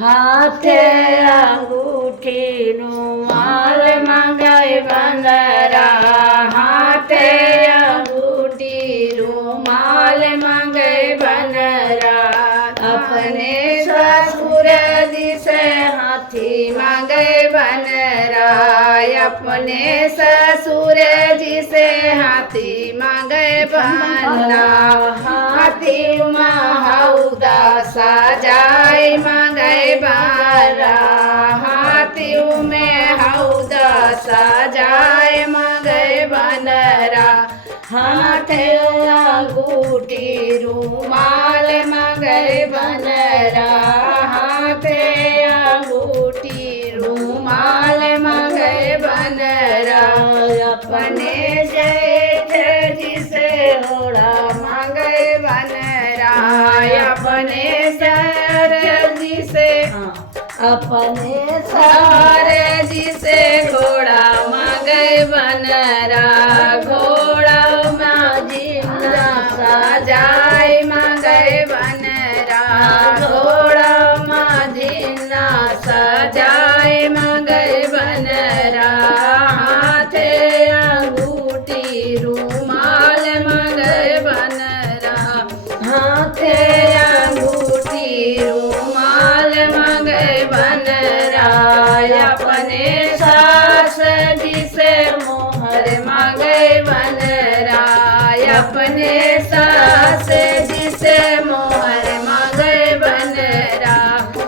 हाथे अंगूठीનું માલ માંગાય બંદરા હાથે अंगूठीનું માલ માંગાય બંદરા अपने ससुर जी से हाथी मांगे बनरा अपने ससुर जी से हाथी मांगे बनरा हाथी हौदा सजाई मांगे बनरा हाथी में हौदा सजाए मांगे बनरा हाथे अंगूठी रूमाल मांगे बनरा हाथे अंगूठी रूमाल मांगे बनरा अपने जेठ जी से घोड़ा मांगे बनरा अपने सर जी से अपने सारे जी से घोड़ा मांगे बनरा घोड़ा सजाई मांगे बनरा घोड़ा माझीना सजाई मांगे बनरा हाथे अंगूठी रूमाल मांगे बनरा हाथे अंगूठी रूमाल मांगे बनरा अपने सास जी से मोहर मांगे बनरा अपने सास जी से मोहर मांगे बनरा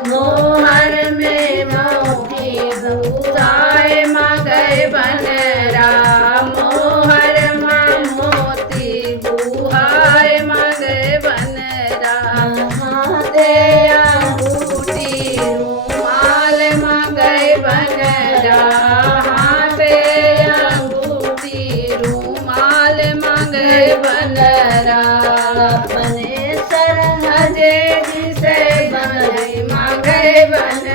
मोहर में मोती बुआए मांगे बनरा मोहर में मोती बुआए मांगे बनरा हाथे अंगूठी रूमाल मांगे बनरा हाथे अंगूठी रूमाल मांगे बनरा अपने सरहजे जी से मांगे बनरा